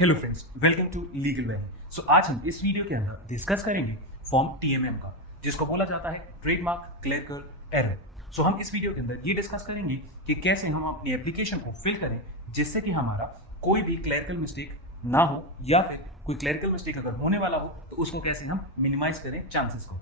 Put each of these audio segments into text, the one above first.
Hello friends, welcome to Legal Valley. So आज हम इस वीडियो के अंदर डिस्कस करेंगे फॉर्म टीएमएम का, जिसको बोला जाता है ट्रेडमार्क क्लरिकल एरर। सो हम इस वीडियो के अंदर ये डिस्कस करेंगे कि कैसे हम अपनी एप्लीकेशन को फिल करें जिससे कि हमारा कोई भी क्लरिकल मिस्टेक ना हो, या फिर कोई क्लरिकल मिस्टेक अगर होने वाला हो तो उसको कैसे हम मिनिमाइज करें चांसेस को।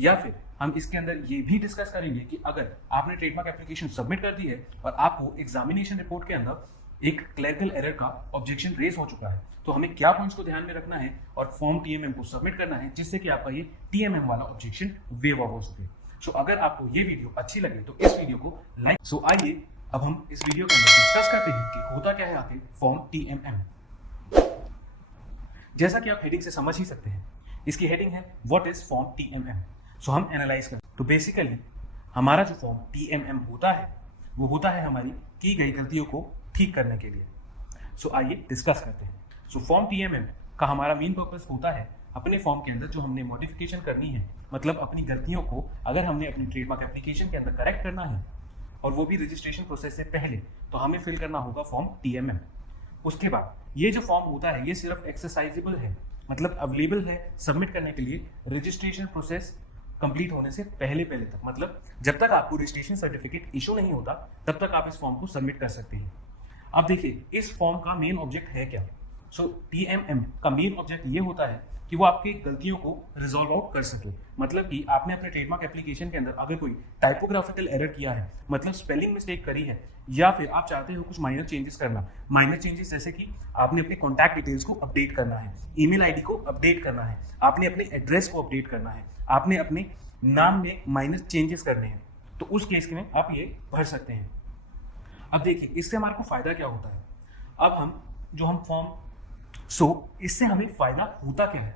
या फिर हम इसके अंदर ये भी डिस्कस करेंगे कि अगर आपने ट्रेडमार्क एप्लीकेशन सबमिट कर दी है और आपको एग्जामिनेशन रिपोर्ट के अंदर एक क्लरिकल एरर का ऑब्जेक्शन रेज हो चुका है, तो हमें क्या पॉइंट्स को ध्यान में रखना है और फॉर्म टीएमएम को सबमिट करना है जिससे कि आपका ये टीएमएम वाला ऑब्जेक्शन वेव ऑफ हो सके। सो अगर आपको ये वीडियो अच्छी लगे तो इस वीडियो को लाइक। सो आइए अब हम इस वीडियो के अंदर डिस्कस करते हैं कि होता क्या है आखिर फॉर्म टीएमएम। जैसा कि आप हेडिंग से समझ ही सकते हैं, इसकी हेडिंग है व्हाट इज फॉर्म टीएमएम। सो हम एनालाइज करें तो बेसिकली हमारा जो फॉर्म टीएमएम होता है वो होता है हमारी की गई गलतियों को ठीक करने के लिए। सो आइए डिस्कस करते हैं। सो फॉर्म टीएमएम का हमारा मेन पर्पस होता है अपने फॉर्म के अंदर जो हमने मॉडिफिकेशन करनी है, मतलब अपनी गलतियों को अगर हमने अपनी ट्रेडमार्क एप्लीकेशन के अंदर करेक्ट करना है और वो भी रजिस्ट्रेशन प्रोसेस से पहले, तो हमें फिल करना होगा फॉर्म टीएमएम। उसके बाद ये जो फॉर्म होता है ये सिर्फ एक्सरसाइजेबल है, मतलब अवेलेबल है सबमिट करने के लिए रजिस्ट्रेशन प्रोसेस कंप्लीट होने से पहले तक, मतलब जब तक आपको रजिस्ट्रेशन सर्टिफिकेट इशू नहीं होता तब तक आप इस फॉर्म को सबमिट कर सकते हैं। अब देखिए इस फॉर्म का मेन ऑब्जेक्ट है क्या। सो टीएमएम का मेन ऑब्जेक्ट ये होता है कि वो आपकी गलतियों को रिजॉल्व आउट कर सके, मतलब कि आपने अपने ट्रेडमार्क एप्लीकेशन के अंदर अगर कोई टाइपोग्राफिकल एरर किया है, मतलब स्पेलिंग मिस्टेक करी है, या फिर आप चाहते हो कुछ माइनर चेंजेस करना, माइनर चेंजेस जैसे कि आपने अपने कॉन्टैक्ट डिटेल्स को अपडेट करना है, ईमेल आईडी को अपडेट करना है, आपने अपने एड्रेस को अपडेट करना है, आपने अपने नाम में माइनर चेंजेस करने हैं, तो उस केस में आप ये भर सकते हैं। अब देखिए इससे हमारे को फायदा क्या होता है। अब हम फॉर्म इससे हमें फायदा होता क्या है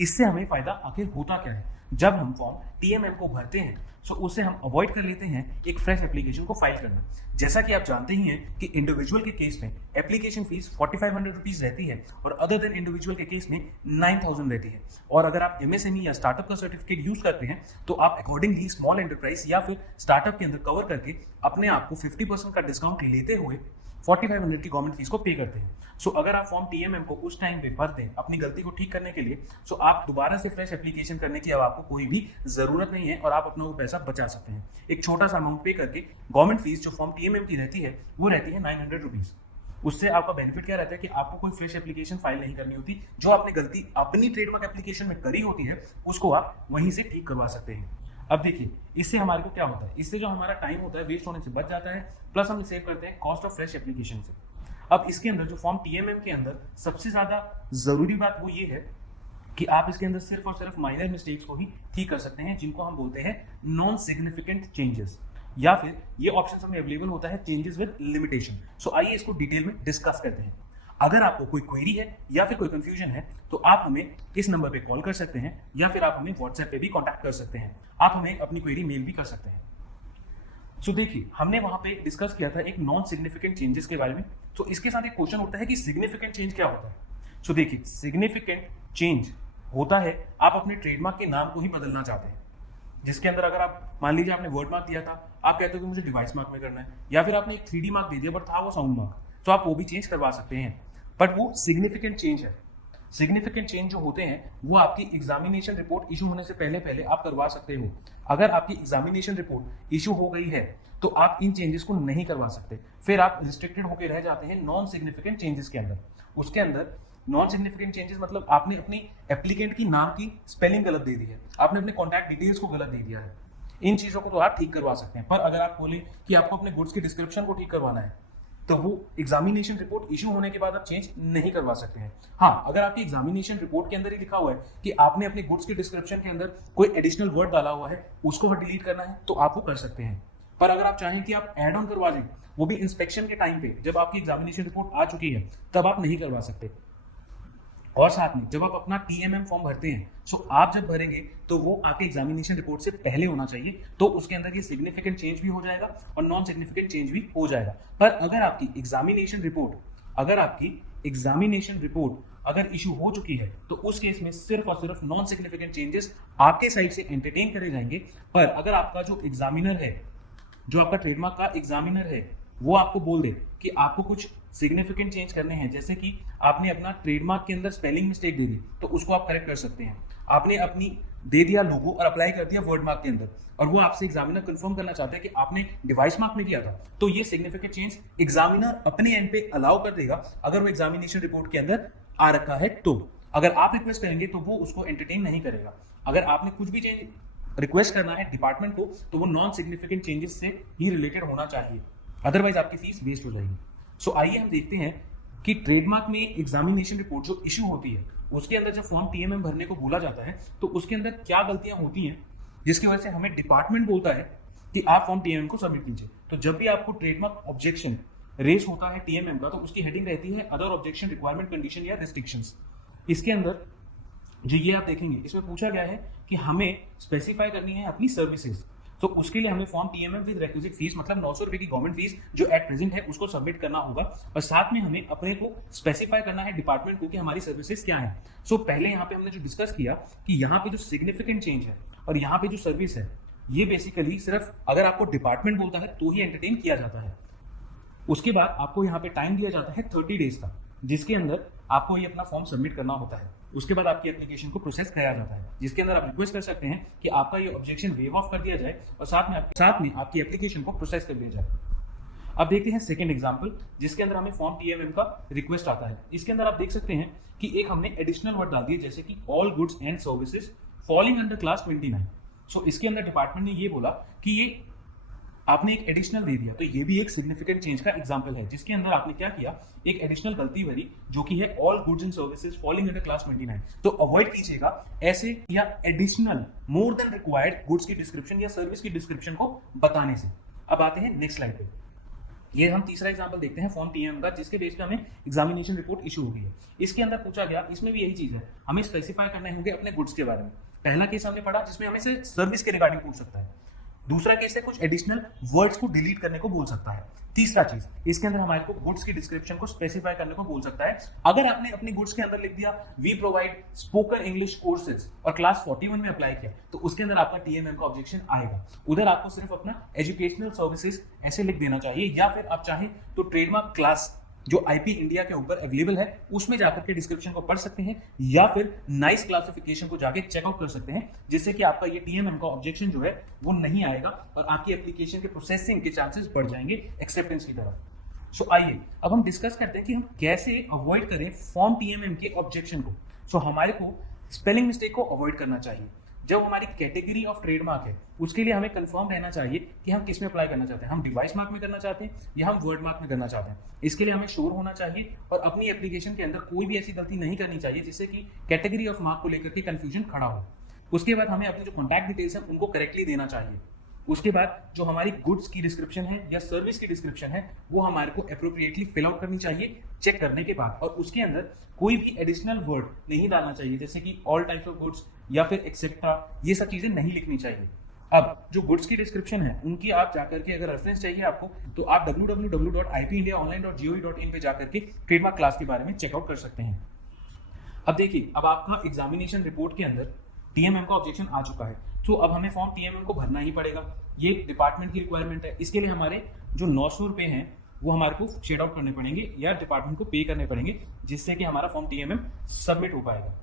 इससे हमें फायदा आखिर होता क्या है जब हम फॉर्म टीएमएम को भरते हैं। उससे हम अवॉइड कर लेते हैं एक फ्रेश एप्लीकेशन को फाइल करना। जैसा कि आप जानते ही हैं कि इंडिविजुअल के केस में एप्लीकेशन फीस 4500 रुपीज रहती है और अदर देन इंडिविजुअल के केस में 9000 रहती है। और अगर आप एमएसएमई या स्टार्टअप का सर्टिफिकेट यूज करते हैं तो आप अकॉर्डिंगली स्मॉल एंटरप्राइज या फिर स्टार्टअप के अंदर कवर करके अपने आप को 50% का डिस्काउंट लेते हुए 4500 की गवर्नमेंट फीस को पे करते हैं। अगर आप फॉर्म टीएमएम को उस टाइम पे भर दें अपनी गलती को ठीक करने के लिए, आप दोबारा से फ्रेश एप्लीकेशन करने की अब आपको कोई भी जरूरत नहीं है और आप अपना वो पैसा बचा सकते हैं। एक छोटा सा अमाउंट पे करके गवर्नमेंट फीस जो फॉर्म टीएमएम की रहती है वो रहती है 900 रुपीज। उससे आपका बेनिफिट क्या रहता है कि आपको कोई फ्रेश एप्लीकेशन फाइल नहीं करनी होती, जो आपने गलती अपनी ट्रेडमार्क एप्लीकेशन में करी होती है उसको आप वहीं से ठीक करवा सकते हैं। अब देखिए इससे हमारे को क्या होता है, इससे जो हमारा टाइम होता है वेस्ट होने से बच जाता है, प्लस हम सेव करते हैं कॉस्ट ऑफ फ्रेश एप्लीकेशन से। अब इसके अंदर जो फॉर्म टीएमएम के अंदर सबसे ज्यादा जरूरी बात वो ये है कि आप इसके अंदर सिर्फ और सिर्फ माइनर मिस्टेक्स को ही ठीक कर सकते हैं, जिनको हम बोलते हैं नॉन सिग्निफिकेंट चेंजेस, या फिर ये ऑप्शन हमें अवेलेबल होता है चेंजेस विद लिमिटेशन। आइए इसको डिटेल में डिस्कस करते हैं। अगर आपको कोई क्वेरी है या फिर कोई कंफ्यूजन है तो आप हमें इस नंबर पे कॉल कर सकते हैं या फिर आप हमें व्हाट्सएप पे भी कांटेक्ट कर सकते हैं। आप हमें अपनी क्वेरी मेल भी कर सकते हैं। देखिए हमने वहां पे डिस्कस किया था एक नॉन सिग्निफिकेंट चेंजेस के बारे में। इसके साथ एक क्वेश्चन उठता है कि सिग्निफिकेंट चेंज क्या होता है। देखिए सिग्निफिकेंट चेंज होता है आप अपने ट्रेडमार्क के नाम को ही बदलना चाहते हैं, जिसके अंदर अगर आप मान लीजिए आपने वर्ड मार्क दिया था, आप कहते हो कि मुझे डिवाइस मार्क में करना है, या फिर आपने एक 3D मार्क दे दिया बट था वो साउंड मार्क, तो आप वो भी चेंज करवा सकते हैं, बट वो सिग्निफिकेंट चेंज है। सिग्निफिकेंट चेंज जो होते हैं वो आपकी एग्जामिनेशन रिपोर्ट इशू होने से पहले आप करवा सकते हो। अगर आपकी एग्जामिनेशन रिपोर्ट इशू हो गई है तो आप इन चेंजेस को नहीं करवा सकते, फिर आप रिस्ट्रिक्टेड होकर रह जाते हैं नॉन सिग्निफिकेंट चेंजेस के अंदर। उसके अंदर नॉन सिग्निफिकेंट चेंजेस मतलब आपने अपनी एप्लीकेंट की नाम की स्पेलिंग गलत दे दी है, आपने अपने कॉन्टैक्ट डिटेल्स को गलत दे दिया है, इन चीजों को तो आप ठीक करवा सकते हैं। पर अगर आप बोले कि आपको अपने गुड्स की डिस्क्रिप्शन को ठीक करवाना है तो वो एग्जामिनेशन रिपोर्ट इशू होने के बाद आप चेंज नहीं करवा सकते हैं। हाँ, अगर आपकी एग्जामिनेशन रिपोर्ट के अंदर ही लिखा हुआ है कि आपने अपने गुड्स के डिस्क्रिप्शन के अंदर कोई एडिशनल वर्ड डाला हुआ है उसको डिलीट करना है तो आप वो कर सकते हैं। पर अगर आप चाहें कि आप ऐड ऑन करवा दें, वो भी इंस्पेक्शन के टाइम पे जब आपकी एग्जामिनेशन रिपोर्ट आ चुकी है तब आप नहीं करवा सकते। और साथ में जब आप अपना टीएमएम फॉर्म भरते हैं आप जब भरेंगे तो वो आपके एग्जामिनेशन रिपोर्ट से पहले होना चाहिए, तो उसके अंदर ये सिग्निफिकेंट चेंज भी हो जाएगा और नॉन सिग्निफिकेंट चेंज भी हो जाएगा। पर अगर आपकी एग्जामिनेशन रिपोर्ट अगर इशू हो चुकी है तो उस केस में सिर्फ और सिर्फ नॉन सिग्निफिकेंट चेंजेस आपके साइड से एंटरटेन करे जाएंगे। पर अगर आपका जो एग्जामिनर है, जो आपका ट्रेडमार्क का एग्जामिनर है, वो आपको बोल दे कि आपको कुछ सिग्निफिकेंट चेंज करने हैं, जैसे कि आपने अपना ट्रेडमार्क के अंदर स्पेलिंग मिस्टेक दे दी तो उसको आप करेक्ट कर सकते हैं। आपने अपनी दे दिया लोगो और अप्लाई कर दिया वर्ड मार्क के अंदर, और वो आपसे एग्जामिनर कंफर्म करना चाहता है कि आपने डिवाइस मार्क में किया था, तो ये सिग्निफिकेंट चेंज एग्जामिनर अपने एंड पे अलाउ कर देगा अगर वो एग्जामिनेशन रिपोर्ट के अंदर आ रखा है। तो अगर आप रिक्वेस्ट करेंगे तो वो उसको एंटरटेन नहीं करेगा। अगर आपने कुछ भी चेंज रिक्वेस्ट करना है डिपार्टमेंट को तो वो नॉन सिग्निफिकेंट चेंजेस से ही रिलेटेड होना चाहिए, अदरवाइज आपकी फीस वेस्ट हो जाएगी। सो आइए हम देखते हैं कि ट्रेडमार्क में एग्जामिनेशन रिपोर्ट जो इशू होती है उसके अंदर जब फॉर्म टीएमएम भरने को बोला जाता है तो उसके अंदर क्या गलतियां होती हैं जिसकी वजह से हमें डिपार्टमेंट बोलता है कि आप फॉर्म टीएमएम को सबमिट कीजिए। तो जब भी आपको ट्रेडमार्क ऑब्जेक्शन रेस होता है टीएमएम का तो उसकी हेडिंग रहती है अदर ऑब्जेक्शन, रिक्वायरमेंट, कंडीशन या रिस्ट्रिक्शंस। इसके अंदर जो ये आप देखेंगे इसमें पूछा गया है कि हमें स्पेसिफाई करनी है अपनी सर्विसेज, तो उसके लिए हमें फॉर्म टीएमएम विद रिक्विजिट फीस मतलब 900 रुपए की गवर्नमेंट फीस जो एट प्रेजेंट है उसको सबमिट करना होगा, और साथ में हमें अपने को स्पेसिफाई करना है डिपार्टमेंट को कि हमारी सर्विसेज क्या है। सो पहले यहाँ पे हमने जो डिस्कस किया कि यहाँ पे जो सिग्निफिकेंट चेंज है और यहाँ पे जो सर्विस है ये बेसिकली सिर्फ अगर आपको डिपार्टमेंट बोलता है तो ही एंटरटेन किया जाता है। उसके बाद आपको यहाँ पे टाइम दिया जाता है 30 डेज का, जिसके अंदर आपको ये अपना फॉर्म सबमिट करना होता है। उसके बाद आपकी एप्लीकेशन को प्रोसेस किया जाता है, जिसके अंदर आप रिक्वेस्ट कर सकते हैं कि आपका ये ऑब्जेक्शन वेव ऑफ कर दिया जाए और साथ में आपकी एप्लीकेशन को प्रोसेस कर दिया जाए। अब देखते हैं सेकंड एग्जांपल जिसके अंदर हमें फॉर्म टीएमएम का रिक्वेस्ट आता है। इसके अंदर आप देख सकते हैं कि एक हमने एडिशनल वर्ड डाल दिया जैसे कि all goods and services falling under class 29। सो इसके अंदर डिपार्टमेंट ने ये बोला कि ये आपने एक एडिशनल दे दिया, तो ये भी एक सिग्निफिकेंट चेंज का एग्जांपल है जिसके अंदर आपने क्या किया, एक एडिशनल गलती भरी जो कि है all goods and services falling under class 29। तो अवॉइड कीजिएगा ऐसे या additional more than required goods की डिस्क्रिप्शन या सर्विस की डिस्क्रिप्शन को बताने से। अब आते हैं नेक्स्ट स्लाइड पे। ये हम तीसरा एग्जांपल देखते हैं फॉर्म टीएम का जिसके बेस पे हमें एग्जामिनेशन रिपोर्ट इशू हो गई है। इसके अंदर पूछा गया, इसमें भी यही चीज है, हमें स्पेसिफाई करने होंगे अपने गुड्स के बारे में। पहला केस हमने पढ़ा जिसमें हमें से सर्विस के रिगार्डिंग पूछ सकता है, दूसरा केस है कुछ एडिशनल वर्ड्स को डिलीट करने को बोल सकता है, तीसरा चीज इसके अंदर हमारे को गुड्स की डिस्क्रिप्शन को स्पेसिफाई करने को बोल सकता है। अगर आपने अपनी गुड्स के अंदर लिख दिया we provide spoken English courses और क्लास 41 में अप्लाई किया तो उसके अंदर आपका टीएमएम का ऑब्जेक्शन आएगा। उधर आपको सिर्फ अपना एजुकेशनल सर्विसेज ऐसे लिख देना चाहिए, या फिर आप चाहें तो ट्रेडमार्क क्लास जो आईपी इंडिया के ऊपर अवेलेबल है उसमें जाकर के डिस्क्रिप्शन को पढ़ सकते हैं, या फिर नाइस क्लासिफिकेशन को जाके चेकआउट कर सकते हैं, जिससे कि आपका ये टीएमएम का ऑब्जेक्शन जो है वो नहीं आएगा और आपकी एप्लीकेशन के प्रोसेसिंग के चांसेस बढ़ जाएंगे एक्सेप्टेंस की तरफ। सो आइए अब हम डिस्कस करते हैं कि हम कैसे अवॉइड करें फॉर्म टीएमएम के ऑब्जेक्शन को। सो हमारे को स्पेलिंग मिस्टेक को अवॉइड करना चाहिए। जब हमारी कैटेगरी ऑफ ट्रेडमार्क है उसके लिए हमें कंफर्म रहना चाहिए कि हम किस में अप्लाई करना चाहते हैं, हम डिवाइस मार्क में करना चाहते हैं या हम वर्ड मार्क में करना चाहते हैं। इसके लिए हमें श्योर होना चाहिए और अपनी एप्लीकेशन के अंदर कोई भी ऐसी गलती नहीं करनी चाहिए जिससे कि कैटेगरी ऑफ मार्क को लेकर के कंफ्यूजन खड़ा हो। उसके बाद हमें अपनी जो कॉन्टैक्ट डिटेल्स हैं उनको करेक्टली देना चाहिए। उसके बाद जो हमारी गुड्स की डिस्क्रिप्शन है या सर्विस की डिस्क्रिप्शन है वो हमारे को अप्रोप्रिएटली फिल आउट करनी चाहिए चेक करने के बाद, और उसके अंदर कोई भी एडिशनल वर्ड नहीं डालना चाहिए जैसे कि ऑल टाइप्स ऑफ गुड्स या फिर एक्सेट्रा, ये सब चीजें नहीं लिखनी चाहिए। अब जो गुड्स की डिस्क्रिप्शन है उनकी आप जाकर के अगर रेफरेंस चाहिए आपको तो आप www.ipindiaonline.gov.in पे जाकर के ट्रेडमार्क क्लास के बारे में चेकआउट कर सकते हैं। अब देखिए, अब आपका एग्जामिनेशन रिपोर्ट के अंदर टीएमएम का ऑब्जेक्शन आ चुका है, तो अब हमें फॉर्म टीएमएम को भरना ही पड़ेगा। ये डिपार्टमेंट की रिक्वायरमेंट है। इसके लिए हमारे जो 900 रुपए हैं वो हमारे को शेड आउट करने पड़ेंगे या डिपार्टमेंट को पे करने पड़ेंगे, जिससे कि हमारा फॉर्म टीएमएम सबमिट हो पाएगा।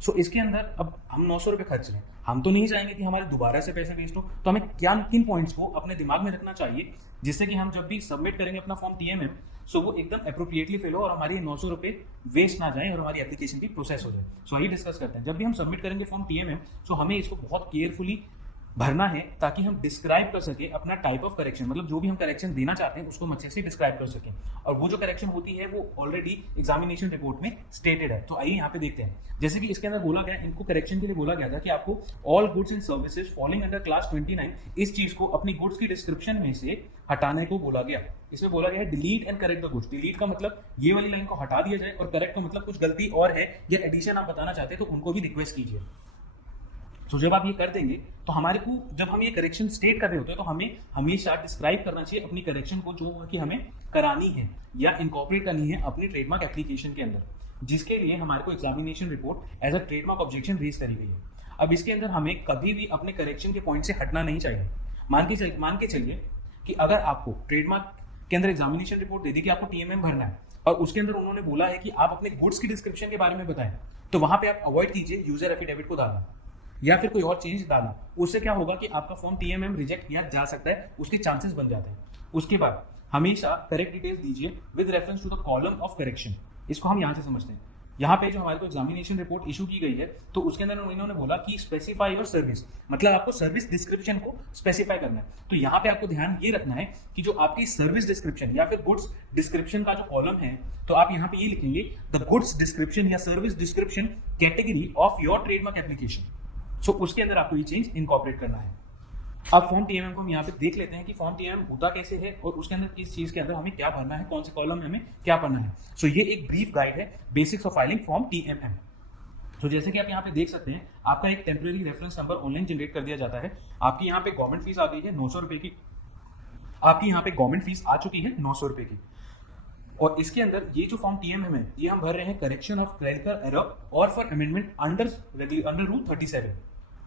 सो इसके अंदर अब हम 900 रुपए खर्च रहे हैं, हम तो नहीं चाहेंगे कि हमारे दोबारा से पैसे वेस्ट हो, तो हमें किन पॉइंट्स को अपने दिमाग में रखना चाहिए जिससे कि हम जब भी सबमिट करेंगे अपना फॉर्म टीएमएम सो वो एकदम अप्रोप्रिएटली फिल हो और हमारी 900 रुपए वेस्ट ना जाए और हमारी एप्लीकेशन की प्रोसेस हो जाए। सो आइए डिस्कस करते हैं। जब भी हम सबमिट करेंगे फॉर्म टीएमएम सो हमें इसको बहुत केयरफुली भरना है ताकि हम डिस्क्राइब कर सके अपना टाइप ऑफ करेक्शन, मतलब जो भी हम करेक्शन देना चाहते हैं उसको अच्छे से डिस्क्राइब कर सकें, और वो जो करेक्शन होती है वो ऑलरेडी एग्जामिनेशन रिपोर्ट में स्टेटेड है। तो आइए यहाँ पे देखते हैं। जैसे कि इसके अंदर बोला गया, इनको करेक्शन के लिए बोला गया था कि आपको all goods and services falling under class 29 इस चीज को अपनी गुड्स की डिस्क्रिप्शन में से हटाने को बोला गया। इसमें बोला गया delete and correct the goods. Delete का मतलब ये वाली लाइन को हटा दिया जाए और करेक्ट का मतलब कुछ गलती और है या एडिशन आप बताना चाहते हैं तो उनको भी रिक्वेस्ट कीजिए। तो जब आप ये कर देंगे तो हमारे को जब हम ये करेक्शन स्टेट कर रहे होते हैं तो हमें हमेशा डिस्क्राइब करना चाहिए अपनी करेक्शन को जो कि हमें करानी है या इनकॉर्पोरेट करनी है अपनी ट्रेडमार्क एप्लीकेशन के अंदर, जिसके लिए हमारे को examination report as a trademark objection raise करी गई है। अब इसके अंदर हमें कभी भी अपने करेक्शन के पॉइंट से हटना नहीं चाहिए। मान के चलिए कि अगर आपको ट्रेडमार्क के अंदर एग्जामिनेशन रिपोर्ट दे दी कि आपको टीएमएम भरना है, और उसके अंदर उन्होंने बोला है कि आप अपने गुड्स की डिस्क्रिप्शन के बारे में बताएं, तो वहां पे आप अवॉइड कीजिए यूजर एफिडेविट को डालना या फिर कोई और चेंज डालना। उससे क्या होगा कि आपका फॉर्म टीएमएम रिजेक्ट किया जा सकता है, उसके चांसेस बन जाते हैं। उसके बाद हमेशा करेक्ट डिटेल्स दीजिए with reference to the column of correction. इसको हम यहाँ से समझते हैं। यहाँ पे जो हमारे को एग्जामिनेशन रिपोर्ट इशू की गई है, तो उसके अंदर इन्होंने बोला कि स्पेसिफाई योर सर्विस, मतलब आपको सर्विस डिस्क्रिप्शन को स्पेसिफाई करना है। तो यहाँ पे आपको ध्यान ये रखना है कि जो आपकी सर्विस डिस्क्रिप्शन या फिर गुड्स डिस्क्रिप्शन का जो कॉलम है, तो आप यहाँ पे ये लिखेंगे द गुड्स डिस्क्रिप्शन या service description category of your trademark application. So उसके अंदर आपको ये चेंज इनकॉर्पोरेट करना है। अब फॉर्म टीएमएम को हम यहाँ पे देख लेते हैं कि फॉर्म टीएमएम होता कैसे है और उसके अंदर किस चीज के अंदर हमें क्या भरना है, कौन से कॉलम में हमें क्या भरना है। सो ये एक ब्रीफ गाइड है बेसिक्स ऑफ फाइलिंग फॉर्म टीएमएम। तो जैसे कि आप यहाँ पे देख सकते हैं, आपका एक temporary reference number online generate कर दिया जाता है। आपकी यहाँ पे गवर्नमेंट फीस आ गई है 900 रुपए की, आपकी यहाँ पे गवर्नमेंट फीस आ चुकी है 900 रुपए की। और इसके अंदर ये जो फॉर्म टीएमएम है, ये हम भर रहे हैं करेक्शन ऑफ क्लरिकल एरर और फॉर अमेंडमेंट अंडर रूल 37।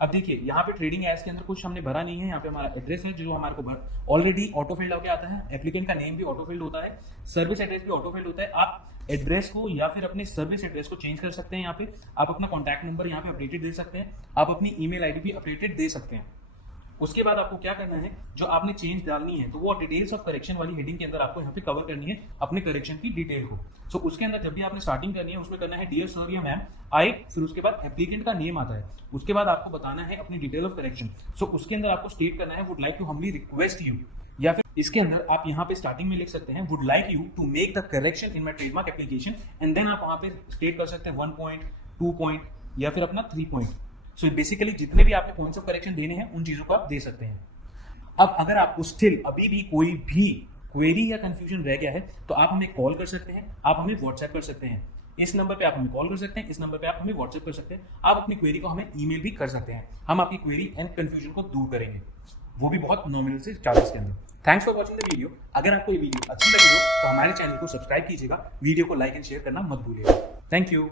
अब देखिए यहाँ पे ट्रेडिंग एड्स के अंदर कुछ हमने भरा नहीं है। यहाँ पे हमारा एड्रेस है जो हमारे को ऑलरेडी ऑटो फिल्ड होकर आता है, एप्लीकेंट का नेम भी ऑटो फिल्ड होता है, सर्विस एड्रेस भी ऑटो फिल्ड होता है। आप एड्रेस को या फिर अपने सर्विस एड्रेस को चेंज कर सकते हैं। यहाँ पे आप अपना कॉन्टैक्ट नंबर यहाँ पे अपडेटेड दे सकते हैं, आप अपनी ईमेल आईडी भी अपडेटेड दे सकते हैं। उसके बाद आपको क्या करना है, जो आपने चेंज डालनी है तो वो डिटेल्स ऑफ करेक्शन वाली हेडिंग के अंदर आपको यहाँ पे कवर करनी है अपने करेक्शन की डिटेल को। सो उसके अंदर जब भी आपने स्टार्टिंग करनी है उसमें करना है डियर सर या मैम आई, फिर उसके बाद एप्लीकेंट का नेम आता है, उसके बाद आपको बताना है अपनी डिटेल ऑफ करेक्शन। सो उसके अंदर आपको स्टेट करना है would like to humbly request you, या फिर इसके अंदर आप यहाँ पे स्टार्टिंग में लिख सकते हैं would like you to make the correction in my trademark application, and then आप वहाँ पे स्टेट कर सकते हैं 1 पॉइंट 2 पॉइंट या फिर अपना 3 पॉइंट। सो बेसिकली जितने भी आपने पॉइंट्स ऑफ करेक्शन देने हैं उन चीजों को आप दे सकते हैं। अब अगर आपको स्टिल अभी भी कोई भी क्वेरी या कंफ्यूजन रह गया है तो आप हमें कॉल कर सकते हैं, आप हमें व्हाट्सएप कर सकते हैं। इस नंबर पे आप हमें कॉल कर सकते हैं, इस नंबर पे आप हमें व्हाट्सएप कर सकते हैं। आप अपनी क्वेरी को हमें ईमेल भी कर सकते हैं, हम आपकी क्वेरी एंड कंफ्यूजन को दूर करेंगे, वो भी बहुत नॉमिनल से चार्जेस के अंदर। Thanks for watching the video. अगर आपको ये वीडियो अच्छी लगी हो तो हमारे चैनल को सब्सक्राइब कीजिएगा, वीडियो को लाइक एंड शेयर करना मत भूलिएगा। Thank you.